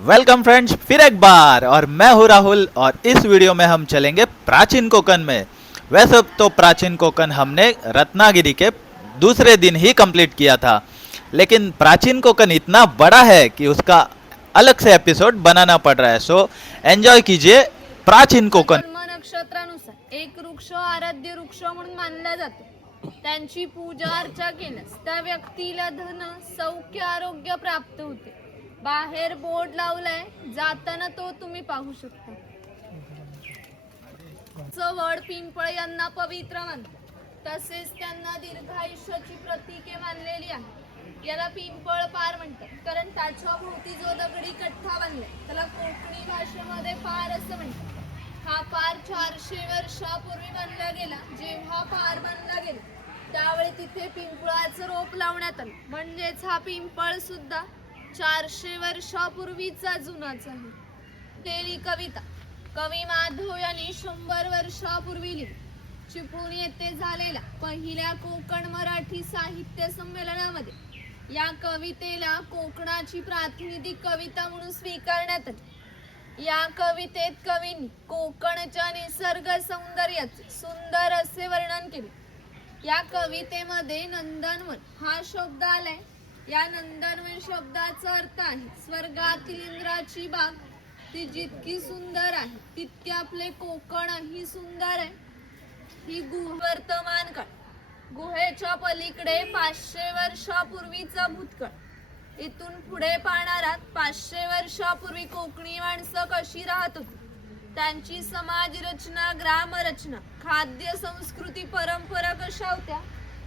Welcome friends, फिर एक बार। और मैं हूं राहुल और इस वीडियो में हम चलेंगे प्राचीन कोकण में। वैसे तो प्राचीन कोकण हमने रत्नागिरी के दूसरे दिन ही कंप्लीट किया था, लेकिन प्राचीन कोकण इतना बड़ा है कि उसका अलग से एपिसोड बनाना पड़ रहा है। सो एंजॉय कीजिए प्राचीन कोकण। जन्म नक्षत्रानुसार एक वृक्ष आराध्य वृक्ष म्हणून मानला जातो. त्यांची पूजा अर्चा केल्यास त्या व्यक्तीला धन सौख्य आरोग्य प्राप्त होते. बाहेर बोर्ड लावलाय, जाताना तो तुम्ही पाहू शकता. वड पिंपळ यांना पवित्र मानतात, तसेच त्यांना दीर्घायुष्याची प्रतीके मानलेली आहे. याला पिंपळ पार म्हणतात, कारण त्याच्या भोवती जो दगडी कठ्ठा बांधलाय त्याला कोकणी भाषेमध्ये पार असं म्हणतात. हा पार 400 वर्षापूर्वी बांधला गेला. जेव्हा पार बांधला गेला त्यावेळी तिथे पिंपळाचं रोप लावण्यात आलं, म्हणजेच हा पिंपळ सुद्धा 400 वर्षापूर्वीचा जुनाच आहे. तेली कविता कवी माधव यांनी 100 वर्षापूर्वी लिहिली. चिपळूण येथे झालेल्या पहिल्या कोकण मराठी साहित्य संमेलनामध्ये या कवितेला कोकणाची प्रातिनिधिक कविता म्हणून स्वीकारण्यात आली. या कवितेत कवींनी कोकणच्या निसर्ग सौंदर्याचे सुंदर असे वर्णन केले. या कवितेमध्ये नंदनवन हा शब्द आलाय. या नंदनवन शब्दाचा अर्थ आहे स्वर्गातील इंद्राची बाग. ती जितकी सुंदर आहे तितके आपले कोकणही सुंदर आहे. ही वर्तमान काळ, गुहेच्या पलीकडे 500 वर्षापूर्वीचा भूतकाळ. इथून पुढे पाहणारात 500 वर्षापूर्वी कोकणी माणसं कशी राहत होती, त्यांची समाज रचना, ग्राम रचना, खाद्य संस्कृती, परंपरा कशा होत्या.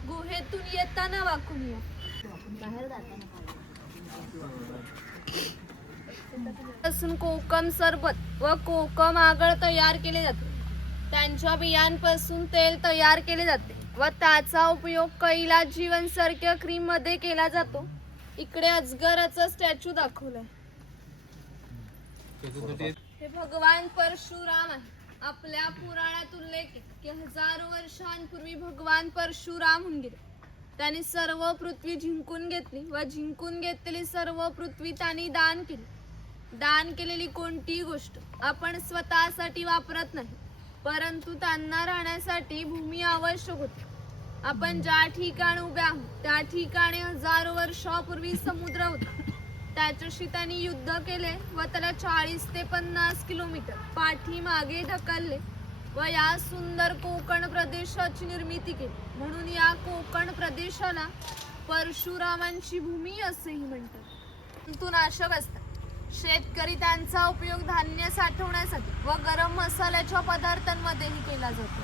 गुहेतून येताना वाकून या. पासून कोकम सरबत व कोकम आगळ तयार केले जाते. त्यांच्या बियांपासून तेल तयार केले जाते व त्याचा उपयोग कैलास जीवनसारख्या क्रीम मध्ये केला जातो. इकडे अजगराचा स्टॅच्यू दाखवलाय. हे भगवान परशुराम आहे. आपल्या पुराणात उल्लेख आहे की हजारो वर्षांपूर्वी भगवान परशुराम होऊन गेले. त्यांनी सर्व पृथ्वी जिंकून घेतली व जिंकून घेतलेली सर्व पृथ्वी त्यांनी दान केली. दान केलेली कोणतीही गोष्ट आपण स्वतःसाठी वापरत नाही, परंतु त्यांना राहण्यासाठी भूमी आवश्यक होती. आपण ज्या ठिकाणी उभे आहोत त्या ठिकाणी हजारो वर्षापूर्वी समुद्र होता. त्याच्याशी त्यांनी युद्ध केले व त्याला 40 ते 50 किलोमीटर पाठीमागे ढकलले व या सुंदर कोकण प्रदेशाची निर्मिती केली. म्हणून या कोकण प्रदेशाला परशुरामांची भूमी असेही म्हणतात. जंतुनाशक असतात. शेतकरी त्यांचा उपयोग धान्य साठवण्यासाठी व गरम मसाल्याच्या पदार्थांमध्येही केला जातो.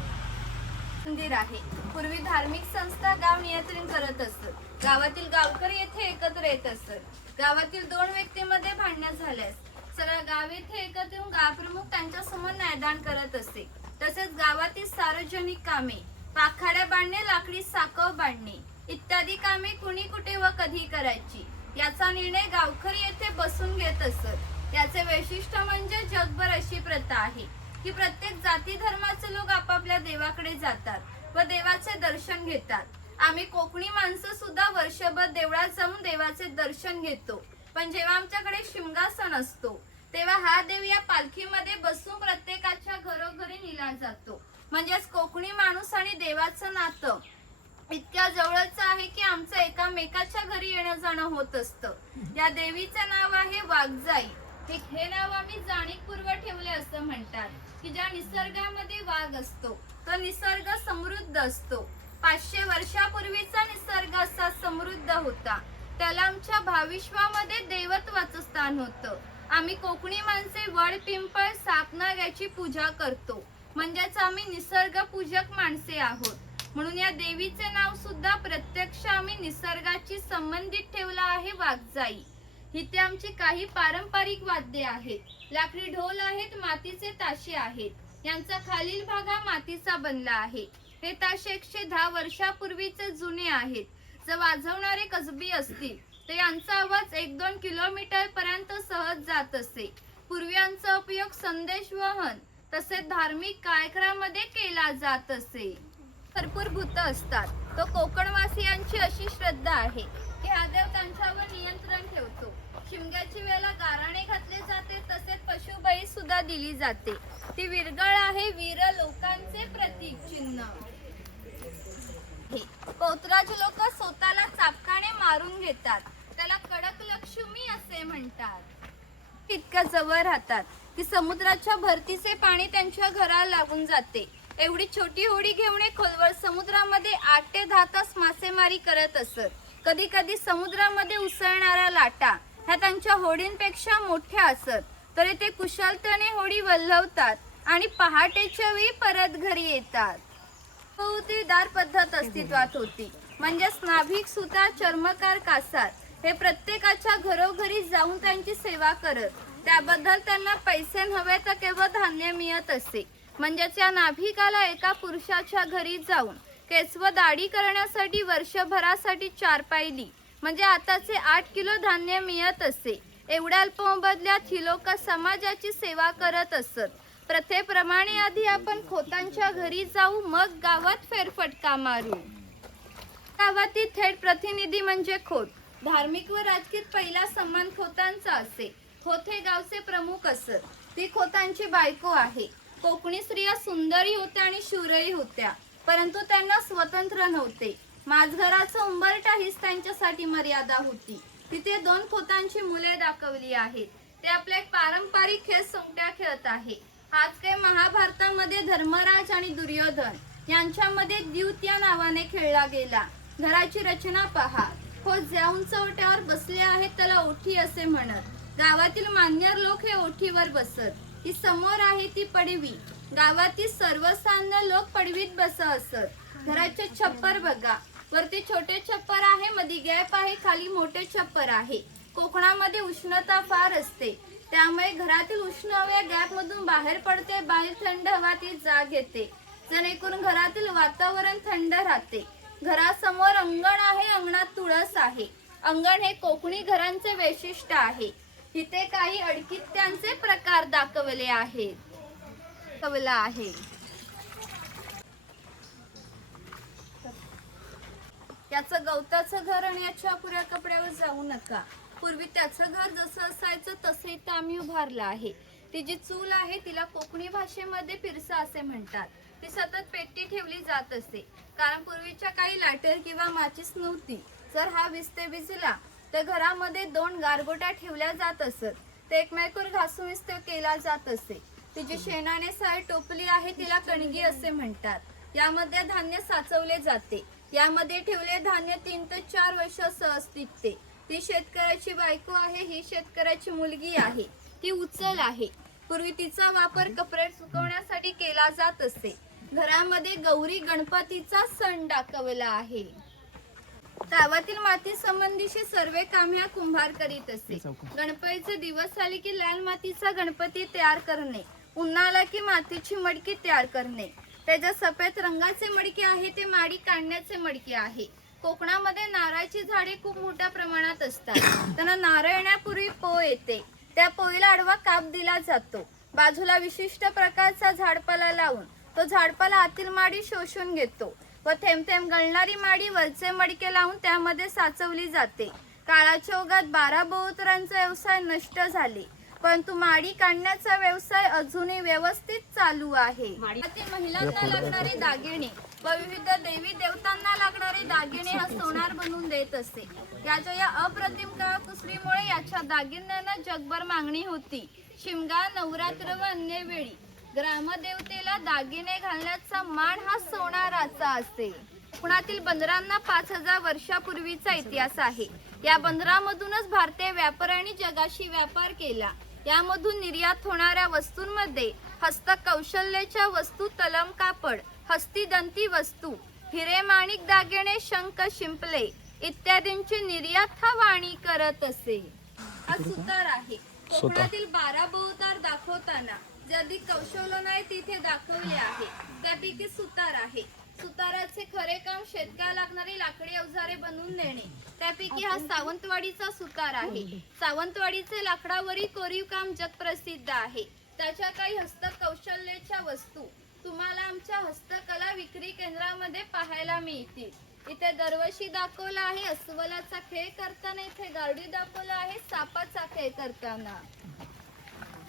मंदिर आहे. पूर्वी धार्मिक संस्था गाव नियंत्रण करत असत. गावातील गावकरी येथे एकत्र येत असत. गावातील 2 व्यक्तींमध्ये भांडण झाल्यास सगळ्या गाव येथे एकत्र येऊन गावप्रमुख त्यांच्या समोर न्यायदान करत असते. तसेच गावातील सार्वजनिक कामे, पाखाड्या बांधणे, लाकडी साकव बांधणे इत्यादी कामे कुणी कुठे व कधी करायची याचा निर्णय गावकरी येथे बसून घेत असत. याचे वैशिष्ट्य म्हणजे जगभर अशी प्रथा आहे की प्रत्येक जाती धर्माचे लोक आपापल्या देवाकडे जातात व देवाचे दर्शन घेतात. आम्ही कोकणी माणसं सुद्धा वर्षभर देवळात जाऊन देवाचे दर्शन घेतो. पण जेव्हा आमच्याकडे शिमगा सण असतो तेव्हा हा देव या पालखीमध्ये बसून प्रत्येकाच्या घरोघरी नेला जातो. म्हणजेच कोकणी माणूस आणि देवाचं नातं इतक्या जवळच आहे की आमचं एकामेकाच्या घरी येणं जाणं होत असतं. या देवीचं नाव आहे वाघजाई. हे नाव आम्ही जाणीवपूर्वक ठेवले असं म्हणतात की ज्या निसर्गामध्ये वाघ असतो तो निसर्ग समृद्ध असतो. 500 वर्षापूर्वीचा निसर्ग असा समृद्ध होता. त्याला आमच्या भाविश्वामध्ये देवत्वाचं स्थान होतं. आम्ही कोकणी माणसे वड पिंपळ सापनाग याची पूजा करतो. म्हणजेच आम्ही निसर्ग पूजक माणसे आहोत. म्हणून या देवीचे नाव सुद्धा प्रत्यक्ष आम्ही निसर्गाशी संबंधित ठेवला आहे वाघजाई. इथे आमची काही पारंपरिक वाद्ये आहेत. लाकडी ढोल आहेत, मातीचे ताशे आहेत. यांचा खालील भाग हा मातीचा बनला आहे. हे ताशे 110 वर्षापूर्वीचे जुने आहेत. जर वाजवणारे कसबी असतील तर यांचा आवाज 1-2 किलोमीटर पर्यंत सहज जात असे. पूर्वी यांचा उपयोग संदेशवहन तसेच धार्मिक कार्यक्रमामध्ये केला जात असे. भरपूर भूत असतात. तो कोकणवासियांची अशी श्रद्धा आहे की हा देव त्यांच्यावर नियंत्रण ठेवतो. शिमग्याची वेळेला गाराणे घातले सुद्धा दिली जाते. ती विरगळ आहे वीर लोकांचे प्रतीक चिन्ह. पोतराज लोक स्वतःला चापकाने मारून घेतात, त्याला कडक लक्ष्मी असे म्हणतात. इतक्या जवळ राहतात की समुद्राच्या भरतीचे पाणी त्यांच्या घराला लागून जाते. एवढी छोटी होडी घेऊन खोलवर समुद्रामध्ये 8 ते 10 तास मासेमारी करत असत. कधी कधी समुद्रामध्ये उसळणाऱ्या लाटा ह्या त्यांच्या होडींपेक्षा मोठ्या असत, तरी ते कुशलतेने होडी वल्हवतात आणि पहाटेच्या वेळी परत घरी येतात. बहुतेदार पद्धत अस्तित्वात होती, म्हणजेच नाभिक सुतार, चर्मकार, कासार हे प्रत्येकाच्या घरोघरी जाऊन त्यांची सेवा करत. त्याबद्दल त्यांना पैसे नव्हे तर केवळ धान्य मिळत असे. म्हणजेच या नाभिकाला एका पुरुषाच्या घरी जाऊन केस व दाढी करण्यासाठी वर्षभरासाठी 4 पायली म्हणजे आताचे 8 किलो धान्य मिळत असे. एवढ्या अल्प मोबदल्यात ही लोक समाजाची सेवा करत असत. प्रथेप्रमाणे आधी आपण खोतांच्या घरी जाऊ, मग गावात फेरफटका मारू. गावातील थेट प्रतिनिधी म्हणजे खोत. धार्मिक व राजकीय पहिला सन्मान खोतांचा असे. खोत हे गावचे प्रमुख असत. ती खोतांची बायको आहे. कोकणी स्त्रिया सुंदरही होत्या आणि शूरही होत्या, परंतु त्यांना स्वतंत्र नव्हते. माझघराचं उंबरठा हीच त्यांच्यासाठी मर्यादा होती. तिथे 2 खोतांची मुले दाखवली आहेत. ते आपले पारंपरिक खेळ सोंगट्या खेळत आहे. आज काही महाभारतामध्ये धर्मराज आणि दुर्योधन यांच्यामध्ये द्यूत या नावाने खेळला गेला. घराची रचना पहा. खोत ज्या उंच ओट्यावर बसले आहेत त्याला ओठी असे म्हणत. गावातील मान्यर लोक हे ओठीवर बसत. ही समोर आहे ती पडवी. गावातील सर्वसामान्य लोक पडवीत बसत असत. घराचे छप्पर बघा. वरती छोटे छप्पर आहे, मध्ये गॅप आहे, खाली मोठे छप्पर आहे. कोकणामध्ये उष्णता फार असते, त्यामुळे घरातील उष्ण हवा गॅप मधून बाहेर पडते. बाहेर थंड हवा ती जाग घेते, जेणेकरून घरातील वातावरण थंड राहते. घरासमोर अंगण आहे, अंगणात तुळस आहे. अंगण हे कोकणी घरांचे वैशिष्ट्य आहे. इथे काही अडकित्यांचे प्रकार दाखवले आहेत. याचं गवताचं घर आणि याच्या अपुऱ्या कपड्यावर जाऊ नका. पूर्वी त्याचं घर जसं असायचं तसे इथं आम्ही उभारलं आहे. ती जी चूल आहे तिला कोकणी भाषेमध्ये पिरसा असे म्हणतात. ती सतत पेटी ठेवली जात असे, कारण पूर्वीच्या काही लाईटर किंवा माचीस नव्हती. जर हा विस्ते विझला तर घरामध्ये 2 गारगोट्या ठेवल्या जात असत. ते एकमेकावर घासून विस्ते केला जात असे. ती जी शेणाने सहाय टोपली आहे तिला कणगी असे म्हणतात. यामध्ये धान्य साचवले जाते. यामध्ये ठेवले धान्य 3 ते 4 वर्ष सहज टिकते. ती शेतकऱ्याची बायको आहे. ही शेतकऱ्याची मुलगी आहे. ती उचल आहे. पूर्वी तिचा वापर कपडे सुकवण्यासाठी केला जात असे. घरामध्ये गौरी गणपतीचा सण दाखवला आहे. गावातील माती संबंधीची सर्व काम ह्या कुंभार करीत असे. गणपतीचे दिवस आले की लाल मातीचा गणपती तयार करणे, उन्हाळा की मातीची मडकी तयार करणे. त्याच्या सफेद रंगाचे मडके आहे ते माडी काढण्याचे मडके आहे. कोकणामध्ये नारळाची झाडे खूप मोठ्या प्रमाणात असतात. त्यांना नारळ येण्यापूर्वी पोळ येते. त्या पोळीला आडवा काप दिला जातो. बाजूला विशिष्ट प्रकारचा झाडपाला लावून तो झाडपाला आतील माडी शोषून घेतो व थेंब थेंब गळणारी माडी वरचे मडके लावून त्यामध्ये साचवली जाते. काळाच्या ओघात 12 बहुतरांचा व्यवसाय नष्ट झाले, परंतु माडी काढण्याचा व्यवसाय अजूनही व्यवस्थित चालू आहे. महिलांना लागणारे दागिने व विविध देवी देवतांना लागणारे दागिने हा सोनार बनवून देत असे. याच्या या अप्रतिम कलाकुसरीमुळे याच्या दागिन्यांना जगभर मागणी होती. शिमगा, नवरात्र व अन्य वेळी ग्रामदेवतेला दागिने घालण्याचा मान हा सोनाराचा असे. कोकणातील बंदरांना 5000 वर्षापूर्वीचा इतिहास आहे. या बंदरामधूनच भारतीय व्यापाऱ्यांनी जगाशी व्यापार केला. यामधून निर्यात होणाऱ्या वस्तूंमध्ये हस्तकौशल्याच्या वस्तू, तलम कापड, हस्तिदंती वस्तू, हिरे माणिक दागिने, शंख, शिंपले इत्यादींची निर्यात हा वाणी करत असे. हा सुतार आहे. कोकणातील 12 बहुतार दाखवताना जे अधिक कौशल्य नाही तिथे दाखवले आहे. त्यापैकी सुतार आहे. सुताराचे खरे काम शेतकऱ्याला लागणारी लाकडी अवजारे बनवून देणे. त्यापैकी हा सावंतवाडीचा सुतार आहे. सावंतवाडीचे लाकडावरील कोरीव काम जगप्रसिद्ध आहे. त्याच्या काही हस्तकौशल्याच्या वस्तू तुम्हाला आमच्या हस्तकला विक्री केंद्रामध्ये पाहायला मिळतील. इथे दरवर्षी दाखवला आहे अस्वलाचा खेळ करताना, इथे गारुडी दाखवला आहे सापाचा खेळ करताना.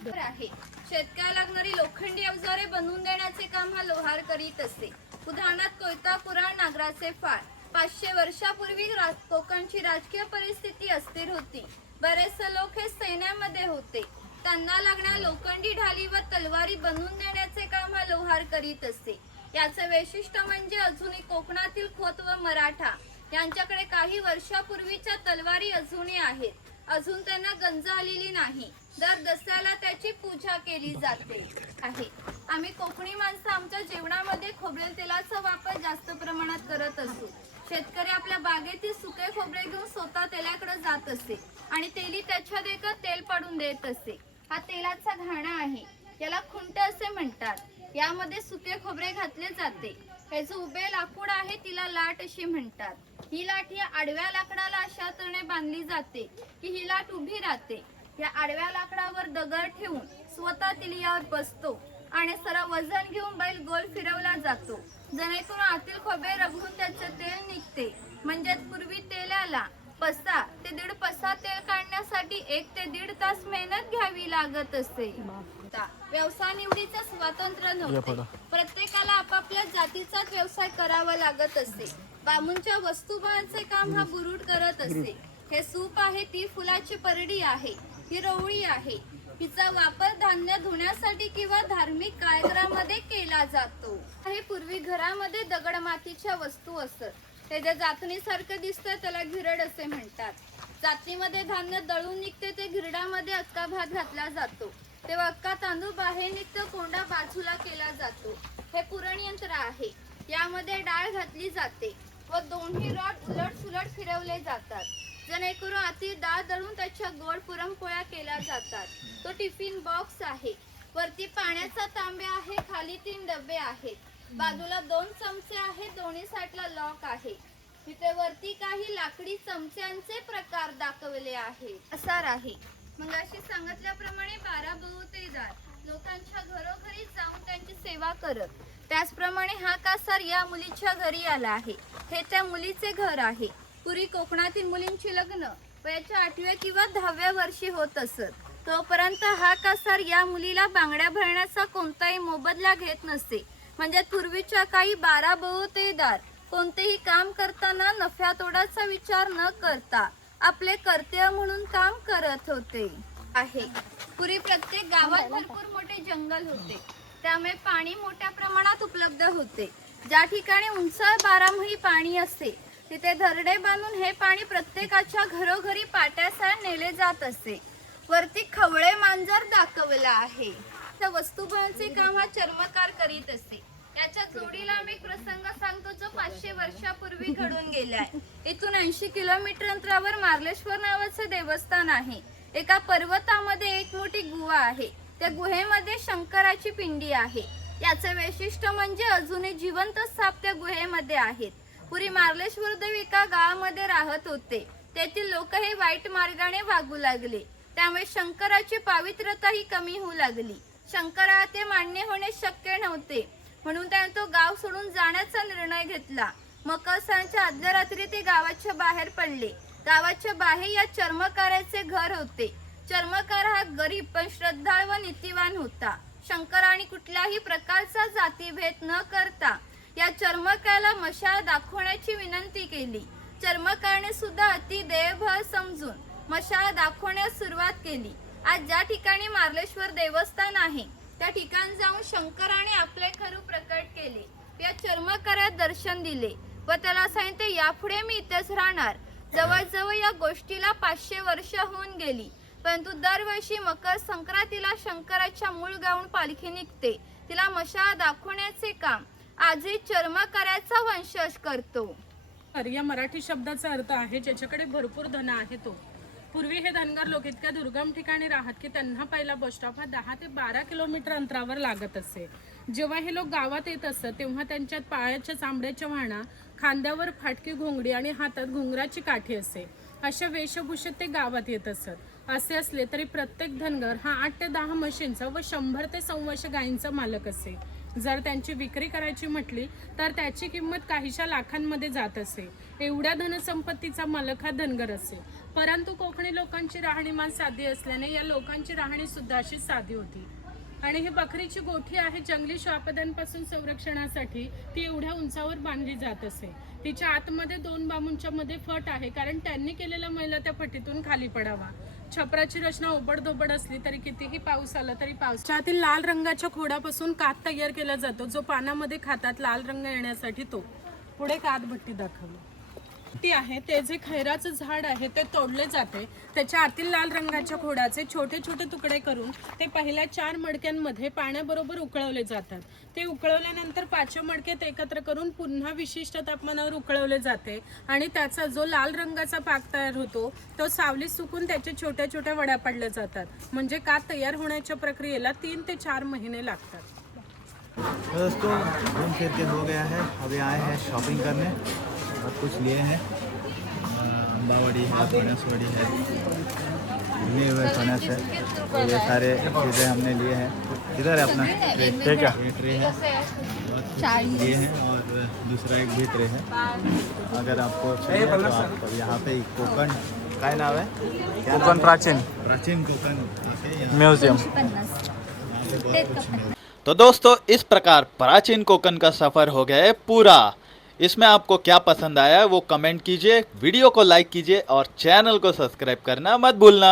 आहे. शेतकऱ्याला लागणारी लोखंडी अवजारे बनवून देण्याचे काम हा लोहार करीत असे. उदाहरणार्थ कोयता पुराण नागराचे फाळ. 500 वर्षापूर्वी कोकणची राजकीय परिस्थिती अस्थिर होती. बरेचसे लोक हे सैन्यामध्ये होते. त्यांना लागणाऱ्या लोखंडी ढाली व तलवारी बनवून देण्याचे काम हा लोहार करीत असे. याचे वैशिष्ट्य म्हणजे अजूनही कोकणातील खोत व मराठा यांच्याकडे काही वर्षापूर्वीच्या तलवारी अजूनही आहेत. अजून त्यांना गंज आलेली नाही. दर दसऱ्याला त्याची पूजा केली जाते आहे. आम्ही कोकणी माणसं आमच्या जेवणामध्ये खोबरेल तेलाचा वापर जास्त प्रमाणात करत असू. शेतकरी आपल्या बागेतील सुके खोबरे घेऊन स्वतः तेलाकडे जात असे आणि तेली त्याच्या देखत तेल पाडून देत असे. हा तेलाचा घाणा आहे. याला खुंट असे म्हणतात. यामध्ये सुके खोबरे घातले जाते. हे जो उभे लाकूड आहे तिला लाट अशी म्हणतात. ही लाट या आडव्या लाकडाला अशा तऱ्हेने बांधली जाते की ही लाट उभी राहते. या आडव्या लाकडावर दगड ठेवून स्वतः तिला यावर बसतो आणि सरळ वजन घेऊन बैल गोल फिरवला जातो, जेणेकरून आतील खोबरे रगडून त्याचे तेल निघते. म्हणजे पूर्वी तेलाला पसा ते 1.5 पसा तेल काढण्यासाठी 1 ते 1.5 तास मेहनत घ्यावी लागत असे. व्यवसाय निवडीचं स्वातंत्र्य नव्हते. प्रत्येकाला आपापल्या जातीचाच व्यवसाय करावा लागत असे. बांबूच्या वस्तूभांचे काम हा बुरुड करत असे. हे सूप आहे, ती फुलाची परडी आहे, ही रोवळी आहे. हिचा वापर धान्य धुण्यासाठी किंवा धार्मिक कार्यक्रमामध्ये केला जातो. हे पूर्वी घरामध्ये दगड मातीच्या वस्तू असत. ते जे जातणीसारखं दिसतं त्याला घिरड असे म्हणतात. जातणीमध्ये धान्य दळून निघते ते घिरडामध्ये अक्का भात घातला जातो. तेव्हा अक्का तांदूळ बाहेर निघतो, कोंडा बाजूला केला जातो. हे पुरण यंत्र आहे. यामध्ये डाळ घातली जाते व दोन्ही रॉड उलट सुलट फिरवले जातात, जेणेकरून आतील डाळ दळून त्याच्या गोड पुरणपोळ्या केल्या जातात. तो टिफिन बॉक्स आहे. वरती पाण्याचा तांबे आहे, खाली 3 डबे आहेत. बाजूला 2 चमचे आहेत, दोन्ही साईडला लॉक आहे. तिथे वरती काही लाकडी चमच्यांचे प्रकार दाखवले आहे. आसार आहे. मग अशी सांगितल्याप्रमाणे 12 बहुतेदार लोकांच्या घरोघरी जाऊन त्यांची सेवा करत. त्याचप्रमाणे हा कासार या मुलीच्या घरी आला आहे. हे त्या मुलीचे घर आहे. पूर्वी कोकणातील मुलींची लग्न वयाच्या 8व्या किंवा 10व्या वर्षी होत असत. तोपर्यंत हा कासार या मुलीला बांगड्या भरण्याचा कोणताही मोबदला घेत नसे. म्हणजे पूर्वीच्या काही 12 बहुतेदार कोणतेही काम करताना नफ्या तोडाचा विचार न करता आपले कर्तव्य म्हणून काम करत होते आहे. पूर्वी प्रत्येक गावात भरपूर मोठे जंगल होते, त्यामुळे पाणी मोठ्या प्रमाणात उपलब्ध होते. ज्या ठिकाणी उंच 12माही पाणी असते तिथे धरडे बांधून हे पाणी प्रत्येकाच्या घरोघरी पाट्यासह नेले जात असे. वरती खवळे मांजर दाखवला आहे. त्या वस्तुभांचे काम हा चर्मकार करीत असे. त्याच्या जोडीला आम्ही एक प्रसंग सांगतो जो 500 वर्षापूर्वी घडून गेलाय. इथून 80 किलोमीटर अंतरावर मार्लेश्वर नावाचे देवस्थान आहे. एका पर्वतामध्ये एक मोठी गुहा आहे. त्या गुहेमध्ये शंकराची पिंडी आहे. याचे वैशिष्ट्य म्हणजे अजूनही जिवंत साप त्या गुहेमध्ये आहेत. पूर्वी मार्लेश्वर देव एका गावामध्ये राहत होते. तेथील लोक हे वाईट मार्गाने वागू लागले. त्यामुळे शंकराची पावित्र्यता ही कमी होऊ लागली. शंकराला ते मान्य होणे शक्य नव्हते, म्हणून त्याने तो गाव सोडून जाण्याचा निर्णय घेतला. मकर सणाच्या आदल्या रात्री ते गावाच्या बाहेर पडले. गावाच्या बाहेर या चर्मकाराचे घर होते. चर्मकार हा गरीब पण श्रद्धाळ व नीतिवान होता. शंकराने कुठल्याही प्रकारचा जातीभेद न करता या चर्मकाराला मशाल दाखवण्याची विनंती केली. चर्मकाराने सुद्धा अति देवभाव समजून मशाल दाखवण्यास सुरुवात केली. आज ज्या ठिकाणी मार्लेश्वर देवस्थान आहे त्या ठिकाणी जाऊन शंकराने आपले खरू प्रकट केले. या चर्मकारात दर्शन दिले व त्याला सांगितले यापुढे मी इथेच राहणार. जवळजवळ या गोष्टीला 500 वर्ष होऊन गेली, परंतु दरवर्षी मकर संक्रांतीला शंकराच्या मूळ गावून पालखी निघते. तिला मशाल दाखवण्याचे काम आजही चर्मकाराचा वंशज करतो. या मराठी शब्दाचा अर्थ आहे ज्याच्याकडे भरपूर धन आहे तो. पूर्वी हे धनगर लोक इतक्या दुर्गम ठिकाणी राहत की त्यांना पहिला बस स्टॉप हा 10 ते 12 किलोमीटर अंतरावर लागत असे. जेव्हा हे लोक गावात येत असत तेव्हा त्यांच्यात पायाच्या चांबड्याच्या वाणा, खांद्यावर फाटकी घोंगडी आणि हातात घुंगराची काठी असे. अशा वेशभूषेत ते गावात येत असत. असे असले तरी प्रत्येक धनगर हा 8 ते 10 म्हशींचा व 100 ते 125 गायींचा मालक असे. जर त्यांची विक्री करायची म्हटली तर त्याची किंमत काहीशा लाखांमध्ये जात असे. एवढ्या धनसंपत्तीचा मालक हा धनगर असे. परंतु कोकणी लोकांची राहणीमान साधी असल्याने या लोकांची राहणी सुद्धा अशी साधी होती. आणि ही बकरीची गोठी आहे जंगली श्वापदांपासून संरक्षणासाठी ती एवढ्या उंचावर बांधली जात असे. तिच्या आतमध्ये 2 बांबूंच्या मध्ये फट आहे, कारण त्यांनी केलेला मैला त्या फटीतून खाली पडावा. छपराची रचना ओबडधोबड असली तरी कितीही पाऊस आला तरी पावसातील लाल रंगाच्या खोडापासून कात तयार केला जातो, जो पानामध्ये खातात लाल रंग येण्यासाठी. तो पुढे कात भट्टी दाखवली ती आहे. ते जे खैराचं झाड आहे ते तोडले जाते. त्याच्या आतील लाल रंगाच्या खोडाचे छोटे छोटे तुकडे करून ते पहिल्या 4 मडक्यांमध्ये पाण्याबरोबर उकळवले जातात. ते उकळवल्यानंतर 5व्या मडक्यात एकत्र करून पुन्हा विशिष्ट तापमानावर उकळवले जाते आणि त्याचा जो लाल रंगाचा पाक तयार होतो तो सावलीत सुकून त्याच्या छोट्या छोट्या वड्या पाडल्या जातात. म्हणजे कात तयार होण्याच्या प्रक्रियेला 3 ते 4 महिने लागतात. तो दोस्तों घूम फिर के हो गया है, अभी आए हैं शॉपिंग करने और कुछ लिए हैं। अंबावड़ी है, फणसवड़ी है, लिए हुए फणस है, तो ये सारे चीज़ें हमने लिए हैं। किधर है अपना ट्रे? क्या ये ट्रे है ये है और दूसरा एक भी ट्रे है। अगर आपको चाहिए तो आप यहाँ पे कोकण का नाम है क्या कोकण प्राचीन कोकण आके म्यूजियम। यहाँ पे बहुत कुछ मिलता है। तो दोस्तों इस प्रकार प्राचीन कोकण का सफ़र हो गया है पूरा। इसमें आपको क्या पसंद आया वो कमेंट कीजिए, वीडियो को लाइक कीजिए और चैनल को सब्सक्राइब करना मत भूलना।